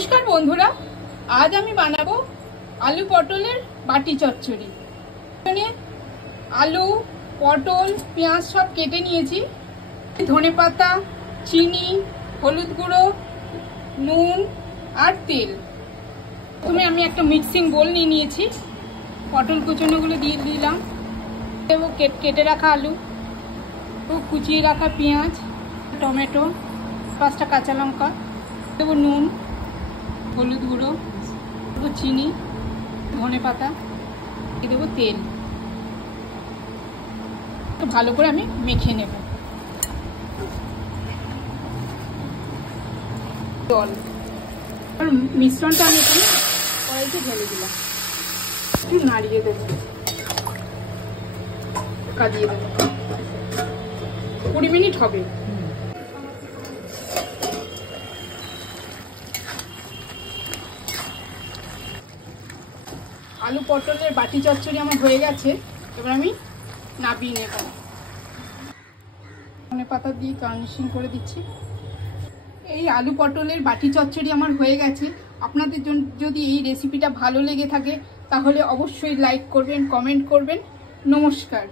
নমস্কার বন্ধুরা, আজ আমি বানাবো আলু পটলের বাটি চচ্চড়ি। আলু, পটল, পেঁয়াজ সব কেটে নিয়েছি। ধনেপাতা, চিনি, হলুদ গুঁড়ো, নুন আর তেল। প্রথমে আমি একটা মিক্সিং বোল নিয়ে নিয়েছি। পটল কুচনোগুলো দিয়ে দিলাম, দেবো কেটে রাখা আলু, কুচিয়ে রাখা পেঁয়াজ, টমেটো, 5টা কাঁচা লঙ্কা, দেবো নুন, হলুদ গুঁড়ো, দেবো চিনি, ধনেপাতা, দিয়ে দেবো তেল। তো ভালো করে আমি মেখে নেব। জল মিশ্রণটা আমি এখানে কড়াইতে ঢেলে দিলাম, একটু নাড়িয়ে দেবো, ঢাকা দিয়ে দেবো। 20 মিনিট হবে। আলু পটলের বাটি চচ্চড়ি আমার হয়ে গেছে। এবার আমি নাবিয়ে নেব। ধনেপাতা দিয়ে গার্নিশিং করে দিচ্ছি। এই আলু পটলের বাটি চচ্চড়ি আমার হয়ে গেছে। আপনাদের যদি এই রেসিপিটা ভালো লেগে থাকে তাহলে অবশ্যই লাইক করবেন, কমেন্ট করবেন। নমস্কার।